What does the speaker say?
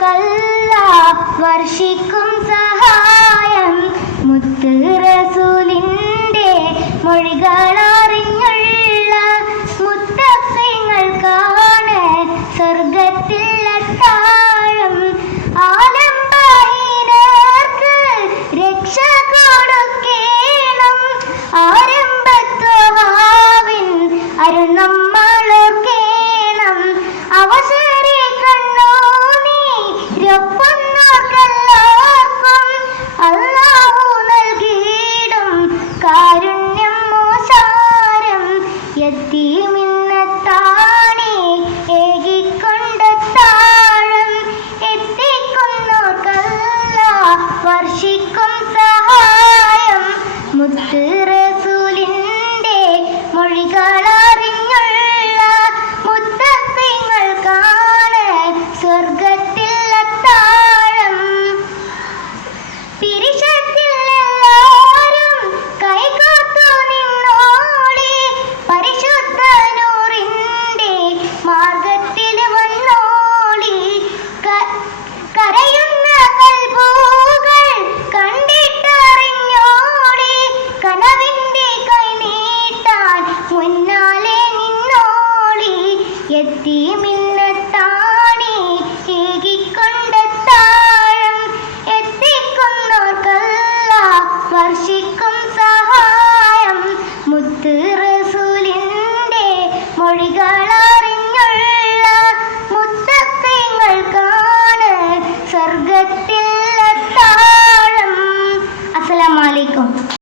നമുക്കല്ല വർഷിക്കും സഹായം. മുത്ത് റസൂലിന്റെ മൊഴികളറിഞ്ഞുള്ള മുത്തഫങ്ങൾ കാണാൻ സ്വർഗത്തിൽ താഴം ആലംബഹീനർക്ക് രക്ഷ കൊടുക്കണം. ആരംഭത്വഹാവിൻ അരുണം വളർക്കേണം അവസരം കാരുണ്യം മോസാരം. യത്തീമ ti